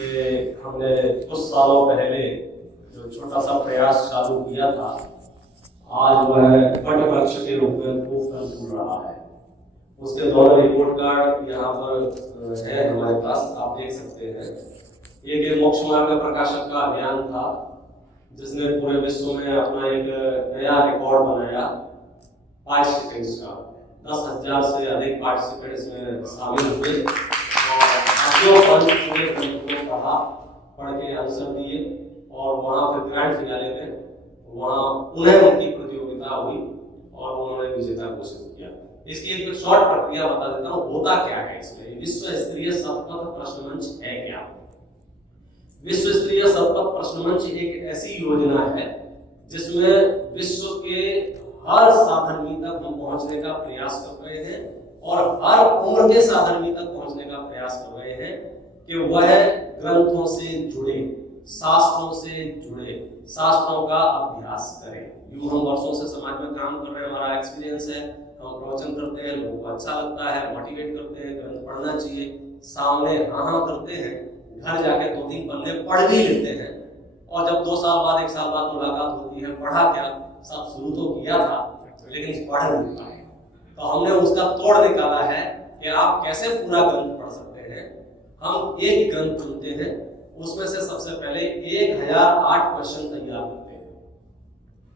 कि हमने कुछ सालों पहले जो छोटा सा प्रयास चालू किया था, आज वह वट वृक्ष के रूप में खूब फल फूल रहा है। उसके दोनों रिपोर्ट कार्ड यहाँ पर है हमारे पास, आप देख सकते हैं। एक मोक्ष मार्ग प्रकाशक का अभियान था जिसने पूरे विश्व में अपना एक नया रिकॉर्ड बनाया पार्टिसिपेंट्स का। 10,000 से अधिक पार्टिसिपेंट्स में शामिल हुए और पूरे ग्रंथ को पढ़ा, पढ़ के आंसर दिए और वहाँ फिर ग्रैंड फिनाले में वहाँ पुनः उनकी प्रतियोगिता हुई और उन्होंने विजेता घोषित किया। इसकी एक शॉर्ट प्रक्रिया बता देता हूँ, होता क्या है इसमें। विश्व स्तरीय शतपथ प्रश्न मंच है क्या? विश्व स्तरीय शतपथ प्रश्न मंच एक ऐसी योजना है जिसमें विश्व के हर साधर्मी तक हम पहुंचने का प्रयास कर रहे हैं और हर उम्र के साधर्मी तक पहुंचने का प्रयास कर रहे हैं कि वह ग्रंथों से जुड़े, शास्त्रों से जुड़े, शास्त्रों का अभ्यास करें। यूं हम वर्षों से समाज में काम कर रहे हैं, हमारा एक्सपीरियंस है, हम प्रवचन करते हैं, लोगों को अच्छा लगता है, मोटिवेट करते हैं, ग्रंथ पढ़ना चाहिए, सामने हाँ करते हैं, घर जाके 2-3 पन्ने पढ़ भी लेते हैं और जब 2 साल बाद 1 साल बाद मुलाकात होती है, पढ़ा क्या, सब शुरू तो किया था लेकिन पढ़ नहीं पाए। तो हमने उसका तोड़ निकाला है कि आप कैसे पूरा ग्रंथ पढ़ सकते हैं। हम एक ग्रंथ चुनते हैं, उसमें से सबसे पहले 1008 क्वेश्चन तैयार करते हैं।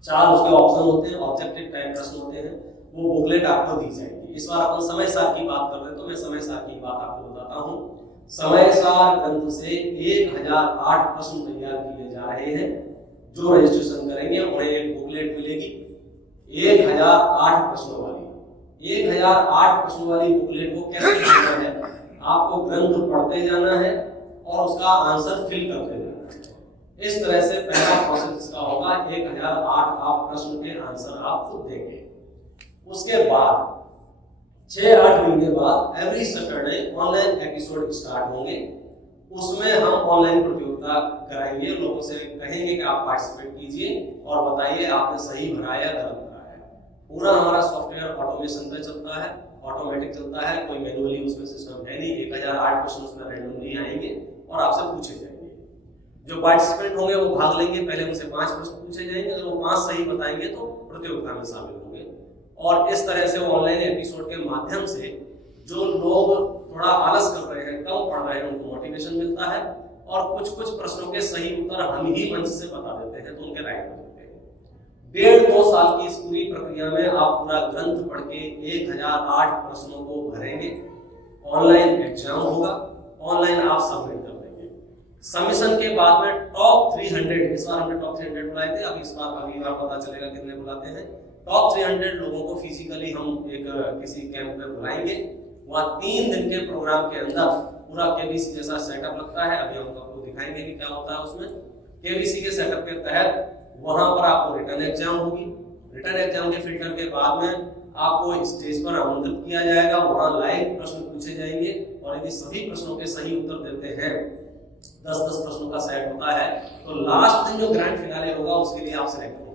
4 उसके ऑप्शन होते हैं, ऑब्जेक्टिव टाइप प्रश्न होते हैं, वो बुकलेट आपको दी जाएगी। इस बार अपन समय सार की बात कर रहे हैं तो मैं समय सार की बात आपको बताता हूँ। समय सार ग्रंथ से 1008 प्रश्न तैयार किए जा रहे हैं। जो रजिस्ट्रेशन करेंगे उन्हें एक बुकलेट मिलेगी 1008 प्रश्नों वाली। 1008 प्रश्नों वाली बुकलेट को कैसे करना है, आपको ग्रंथ पढ़ते जाना है और उसका आंसर फिल करते जाना है। इस तरह से पहला प्रोसेस इसका होगा। 1008 आप प्रश्न के आंसर आप खुद देंगे। उसके बाद 6-8 महीने बाद every Saturday online episode start होंगे। उसमें हम ऑनलाइन प्रतियोगिता कराएंगे, लोगों से कहेंगे कि आप पार्टिसिपेट कीजिए और बताइए आपने सही भरा या गलत भरा है। पूरा हमारा सॉफ्टवेयर ऑटोमेशन पे चलता है, ऑटोमेटिक चलता है, कोई मैनुअली उसमें सिस्टम है नहीं। 1008 क्वेश्चन उसमें रैंडमली आएंगे और आपसे पूछे जाएंगे। जो पार्टिसिपेंट होंगे वो भाग लेंगे, पहले उनसे 5 प्रश्न पूछे जाएंगे, अगर वो 5 सही बताएंगे तो प्रतियोगिता में शामिल होंगे। और इस तरह से ऑनलाइन एपिसोड के माध्यम से जो लोग थोड़ा आलस कर रहे हैं, कम पढ़ रहे हैं, उनको मोटिवेशन मिलता है और कुछ प्रश्नों के सही उत्तर हम ही मंच से बता देते हैं तो उनके राइट हो जाते हैं। 1.5-2 साल की इस पूरी प्रक्रिया में आप पूरा ग्रंथ पढ़ के 1008 प्रश्नों को भरेंगे। ऑनलाइन एग्जाम होगा, ऑनलाइन आप सबमिट कर देंगे। सबमिशन के बाद में टॉप 300, इस बार हमने टॉप 300 बुलाए थे, अब इस बार अगली बार पता चलेगा कितने बुलाते हैं। टॉप 300 लोगों को फिजिकली हम एक किसी कैंप में बुलाएंगे। वहाँ 3 दिन के प्रोग्राम के अंदर पूरा केबीसी जैसा सेटअप लगता है, अभी हम आपको दिखाएंगे कि क्या होता है उसमें। केबीसी के सेटअप के तहत वहां पर आपको रिटर्न एग्जाम होगी। रिटर्न एग्जाम के फिल्टर के बाद में आपको स्टेज पर आमंत्रित किया जाएगा, वहां लाइव प्रश्न पूछे जाएंगे और यदि सभी प्रश्नों के सही उत्तर देते हैं, 10-10 प्रश्नों का सेट होता है, तो लास्ट दिन जो ग्रैंड फिनाले होगा उसके लिए आप सिलेक्ट होंगे।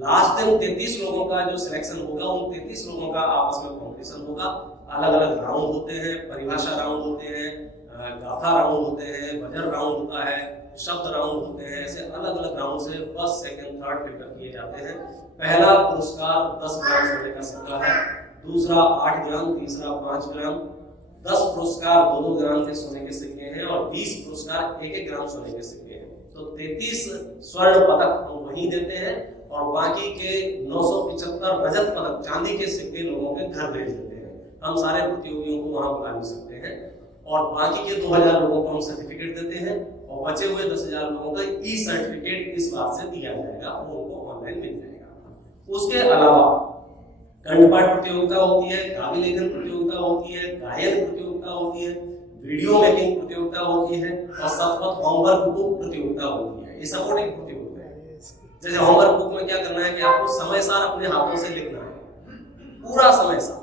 लास्ट दिन 33 लोगों का जो सिलेक्शन होगा, उन 33 लोगों का आपस में कॉम्पिटिशन होगा। अलग अलग राउंड होते हैं, परिभाषा राउंड होते हैं, गाथा राउंड होते हैं, वजन राउंड होता है, शब्द राउंड होते हैं। ऐसे अलग अलग राउंड से फर्स्ट, सेकंड, थर्ड फिल्टर किए जाते हैं। पहला पुरस्कार 10 ग्राम सोने का सिक्का है, दूसरा 8 ग्राम, तीसरा 5 ग्राम, 10 पुरस्कार 2-2 ग्राम के सोने के सिक्के हैं और 20 पुरस्कार 1-1 ग्राम सोने के सिक्के हैं। तो 33 स्वर्ण पदक हम वहीं देते हैं और बाकी के 975 रजत पदक चांदी के सिक्के लोगों के घर भेज देते हैं। हम सारे प्रतियोगियों को वहां बुला नहीं सकते हैं और बाकी के 2000 लोगों को हम सर्टिफिकेट देते हैं और बचे हुए 10,000 लोगों का ई सर्टिफिकेट इस बात से दिया जाएगा, वो उनको ऑनलाइन मिल जाएगा। उसके अलावा कंठपाठ प्रतियोगिता होती है, काव्य लेखन प्रतियोगिता होती है, गायन प्रतियोगिता होती है, वीडियो मेकिंग प्रतियोगिता होती है और शतपथ होमवर्क बुक प्रतियोगिता होती है। ये सपोर्टिंग प्रतियोगिता है। जैसे होमवर्क बुक में क्या करना है कि आपको समय सार अपने हाथों से लिखना है, पूरा समय सार।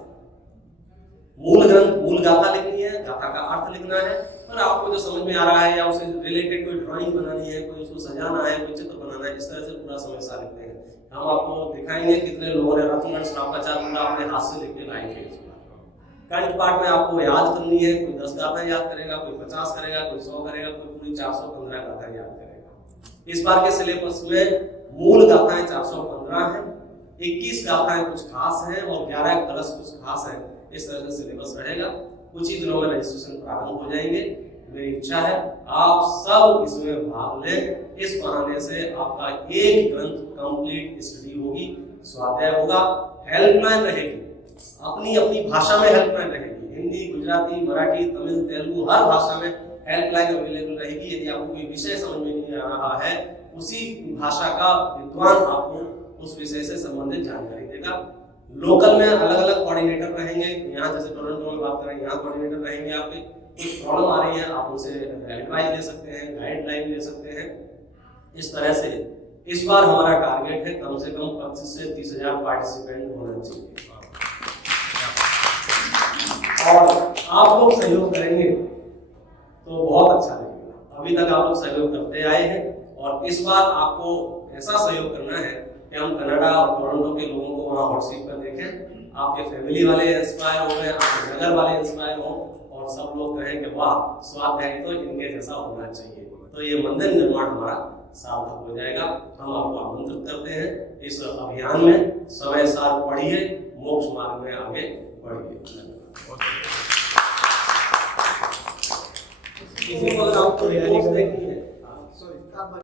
मूल ग्रंथ, मूल गाथा लिखनी है, गाथा का अर्थ लिखना है, और आपको जो समझ में आ रहा है या उससे रिलेटेड कोई ड्राइंग बनानी है, कोई उसको सजाना है, कोई चित्र बनाना है, इस तरह से पूरा समय सार लिखते हैं। हम आपको दिखाएंगे कितने लोगों ने रत्नगढ़ श्रावकाचार्य पूरा अपने हाथ से लिख के लाए थे। कंठपाठ में आपको याद करनी है, कोई 10 गाथाएं याद करेगा, कोई 50 करेगा, कोई 100 करेगा, कोई पूरी 415 गाथाएं याद करेगा। इस बार के सिलेबस में मूल गाथाएं 415 हैं, 21 गाथाएं कुछ खास हैं और 11 कलश कुछ खास हैं। इस तरह से सिलेबस रहेगा। कुछ ही दिनों में रजिस्ट्रेशन प्रारंभ हो जाएंगे। मेरी इच्छा है आप सब इसमें भाग लें। इस बहाने से आपका एक ग्रंथ कंप्लीट स्टडी होगी, स्वाध्याय होगा, हेल्पलाइन रहेगी, अपनी अपनी भाषा में हेल्पलाइन रहेगी, हिंदी, गुजराती, मराठी, तमिल, तेलुगु, हर भाषा में हेल्पलाइन अवेलेबल रहेगी। यदि आपको कोई विषय समझ में नहीं आ रहा है, उसी भाषा का विद्वान आपको उस विषय से संबंधित जानकारी देगा। लोकल में अलग अलग कोऑर्डिनेटर रहेंगे। यहाँ जैसे टोरंटो में बात करें, यहाँ कोऑर्डिनेटर रहेंगे। आपकी कुछ प्रॉब्लम आ रही है, आप उनसे एडवाइस ले सकते हैं, गाइडलाइन ले सकते हैं। इस तरह से इस बार हमारा टारगेट है कम से कम 25 से 30,000 पार्टिसिपेंट होना चाहिए और आप लोग सहयोग करेंगे तो बहुत अच्छा लगेगा। अभी तक आप लोग सहयोग करते आए हैं और इस बार आपको ऐसा सहयोग करना है कि हम कनाडा और टोरंटो के लोगों को वहाँ हॉट सीट पर देखें, आपके फैमिली वाले इंस्पायर हो गए, आपके नगर वाले इंस्पायर हो और सब लोग कहें कि वाह, स्वाध्याय तो इनके जैसा होना चाहिए। तो ये मंदिर निर्माण हमारा सार्थक हो जाएगा। हम आपको आमंत्रित करते हैं इस अभियान में। समय सार पढ़िए, मोक्ष मार्ग में आगे बढ़िए। किसी को अगर आपको रिपोर्ट देखनी है